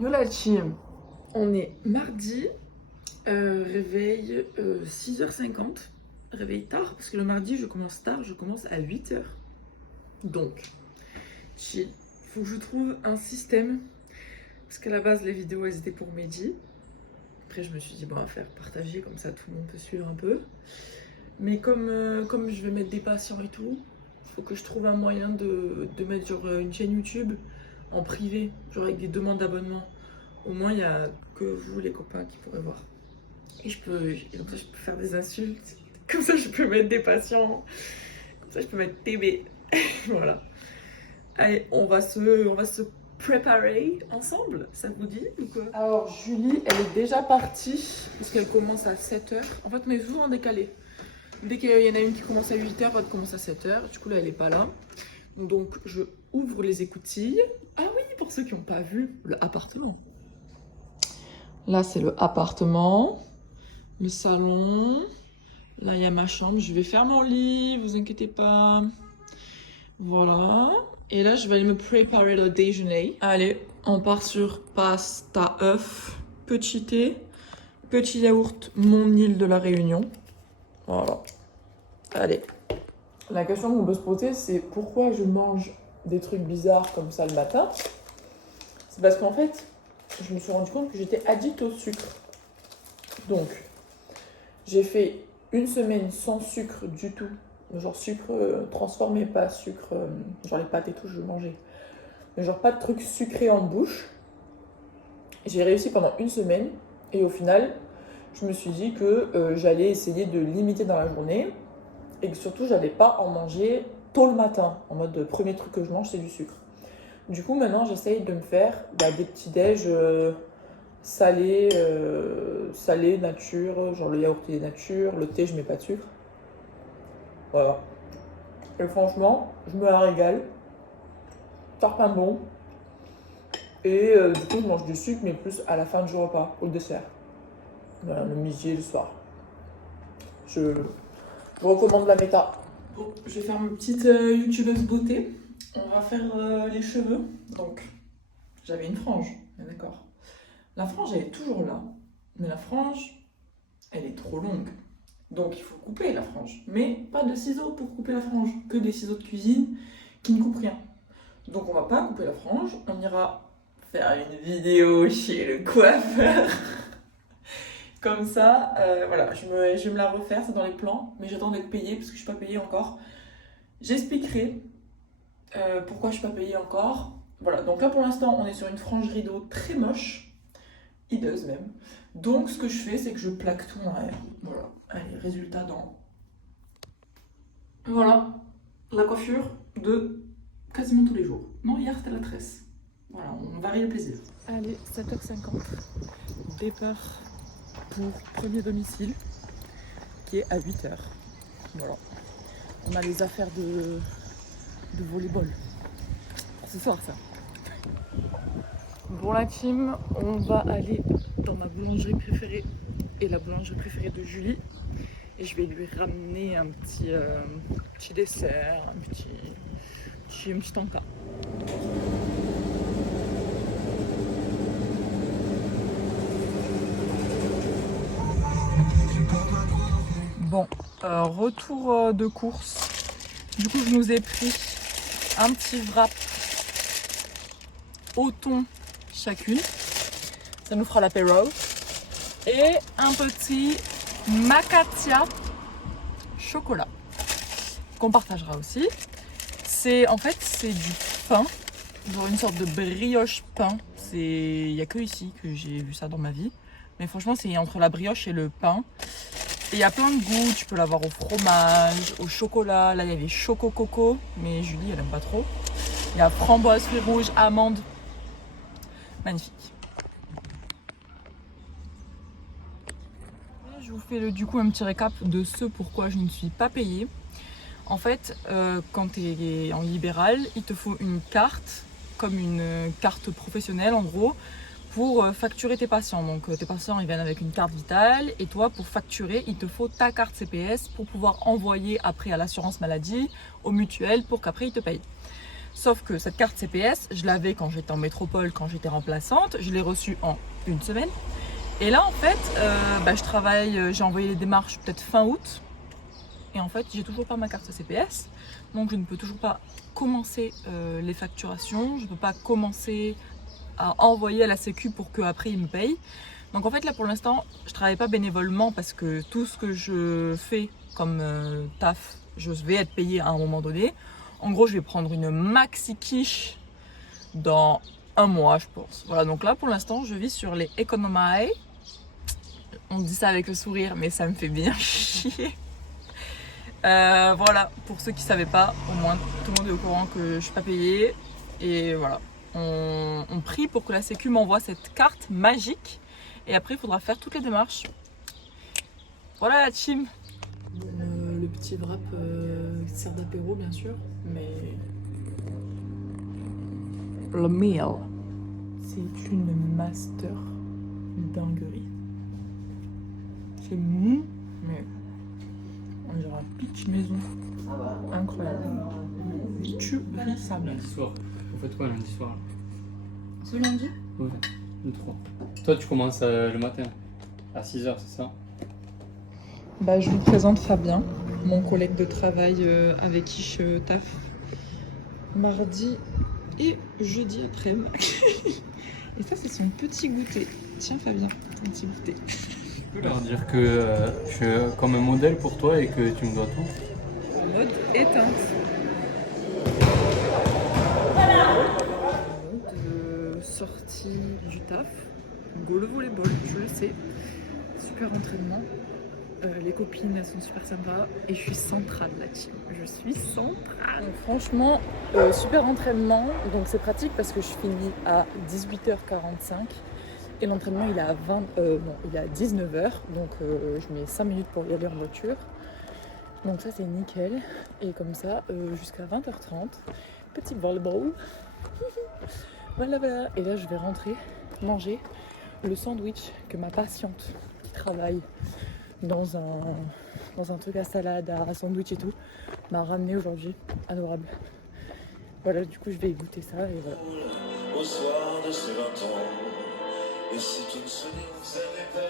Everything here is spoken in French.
Yo la team, on est mardi, réveil 6h50, réveil tard parce que le mardi je commence tard, je commence à 8h. Donc, chill, faut que je trouve un système parce qu'à la base les vidéos elles étaient pour Mehdi. Après je me suis dit bon on va faire partager comme ça tout le monde peut suivre un peu. Mais comme je vais mettre des patients et tout, faut que je trouve un moyen de mettre genre une chaîne YouTube en privé, genre avec des demandes d'abonnement. Au moins, il n'y a que vous, les copains, qui pourrez voir. Et comme ça, je peux faire des insultes. Comme ça, je peux mettre des patients. Comme ça, je peux mettre TB. Voilà. Allez, on va se préparer ensemble. Ça vous dit ou quoi? Alors, Julie, elle est déjà partie. Parce qu'elle commence à 7h. En fait, on est toujours en décalé. Dès qu'il y en a une qui commence à 8h, l'autre commence à 7h. Du coup, là, elle n'est pas là. Donc, je ouvre les écoutilles. Ah oui, pour ceux qui n'ont pas vu, le appartement. Là, c'est le appartement, le salon. Là, il y a ma chambre. Je vais faire mon lit, vous inquiétez pas. Voilà. Et là, je vais aller me préparer le déjeuner. Allez, on part sur pasta, œuf, petit thé, petit yaourt, mon île de la Réunion. Voilà. Allez. La question qu'on peut se poser, c'est pourquoi je mange des trucs bizarres comme ça le matin. C'est parce qu'en fait, je me suis rendu compte que j'étais addict au sucre. Donc, j'ai fait une semaine sans sucre du tout. Genre sucre transformé, pas sucre, genre les pâtes et tout, je mangeais. Mais genre pas de trucs sucrés en bouche. J'ai réussi pendant une semaine. Et au final, je me suis dit que j'allais essayer de limiter dans la journée. Et que surtout, j'allais pas en manger tôt le matin. En mode, premier truc que je mange, c'est du sucre. Du coup, maintenant, j'essaye de me faire des petits déj salé, salé, nature, genre le yaourt il est nature, le thé je mets pas de sucre. Voilà. Et franchement, je me la régale. Tarpin bon. Et du coup, je mange du sucre, mais plus à la fin du repas, au dessert. Voilà, le midi et le soir. Je recommande la méta. Bon, je vais faire une petite youtubeuse beauté. On va faire les cheveux. Donc, j'avais une frange, d'accord. La frange, elle est toujours là. Mais la frange, elle est trop longue. Donc il faut couper la frange. Mais pas de ciseaux pour couper la frange. Que des ciseaux de cuisine qui ne coupent rien. Donc on va pas couper la frange. On ira faire une vidéo chez le coiffeur. Comme ça, voilà, je vais me la refaire, c'est dans les plans. Mais j'attends d'être payée parce que je suis pas payée encore. J'expliquerai pourquoi je suis pas payée encore. Voilà, donc là pour l'instant on est sur une frange rideau très moche. Hideuse même. Donc ce que je fais, c'est que je plaque tout en arrière. Voilà. Allez, résultat dans... Voilà. La coiffure de quasiment tous les jours. Non, hier c'était la tresse. Voilà, on varie le plaisir. Allez, 7h50. Départ pour premier domicile, qui est à 8h. Voilà. On a les affaires de volleyball. Pour ce soir, ça. Pour la team, on va aller dans ma boulangerie préférée et la boulangerie préférée de Julie. Et je vais lui ramener un petit dessert, un petit encas. Bon, retour de course. Du coup, je nous ai pris un petit wrap au thon chacune. Ça nous fera l'apéro. Et un petit Macatia chocolat qu'on partagera aussi. En fait, c'est du pain, genre une sorte de brioche pain. Il n'y a que ici que j'ai vu ça dans ma vie. Mais franchement, c'est entre la brioche et le pain. Et il y a plein de goûts. Tu peux l'avoir au fromage, au chocolat. Là, il y avait choco coco, mais Julie, elle aime pas trop. Il y a framboise, fruits rouges, amandes. Magnifique. Je vous fais du coup un petit récap de ce pourquoi je ne suis pas payée. En fait, quand tu es en libéral, il te faut une carte, comme une carte professionnelle en gros, pour facturer tes patients. Donc tes patients ils viennent avec une carte vitale et toi pour facturer, il te faut ta carte CPS pour pouvoir envoyer après à l'assurance maladie, aux mutuelles pour qu'après ils te payent. Sauf que cette carte CPS, je l'avais quand j'étais en métropole, quand j'étais remplaçante. Je l'ai reçue en une semaine. Et là, en fait, je travaille, j'ai envoyé les démarches peut-être fin août. Et en fait, j'ai toujours pas ma carte CPS. Donc, je ne peux toujours pas commencer les facturations. Je ne peux pas commencer à envoyer à la Sécu pour qu'après, ils me payent. Donc, en fait, là, pour l'instant, je travaille pas bénévolement parce que tout ce que je fais comme taf, je vais être payée à un moment donné. En gros, je vais prendre une maxi quiche dans un mois, je pense. Voilà, donc là, pour l'instant, je vis sur les Economy. On dit ça avec le sourire, mais ça me fait bien chier. Voilà, pour ceux qui ne savaient pas, au moins tout le monde est au courant que je suis pas payée. Et voilà, on prie pour que la Sécu m'envoie cette carte magique. Et après, il faudra faire toutes les démarches. Voilà la team. Le petit wrap qui sert d'apéro, bien sûr, mais le meal, c'est une master dinguerie. C'est mou, mais on dirait un pitch maison. Incroyable. Tu ris ça bien. Lundi soir. Vous faites quoi lundi soir? Ce lundi? Ouais, le 3. Toi, tu commences le matin à 6h, c'est ça? Je vous présente Fabien, mon collègue de travail avec qui je taffe mardi et jeudi après-midi. Et ça, c'est son petit goûter. Tiens, Fabien, un petit goûter. Tu peux leur dire que je suis comme un modèle pour toi et que tu me dois tout? En mode éteinte. De sortie du taf. Go le volleyball, je le sais. Super entraînement. Les copines, elles sont super sympas. Et je suis centrale, la team. Je suis centrale. Donc, franchement, super entraînement. Donc c'est pratique parce que je finis à 18h45. Et l'entraînement, il est à 19h. Donc je mets 5 minutes pour y aller en voiture. Donc ça, c'est nickel. Et comme ça, jusqu'à 20h30. Petit volleyball. Voilà. Et là, je vais rentrer, manger le sandwich que ma patiente qui travaille dans un truc à salade, à sandwich et tout, m'a ramené aujourd'hui. Adorable. Voilà, du coup, je vais goûter ça et voilà. Au soir de ses 20 ans, et si tu me souris, vous savez pas,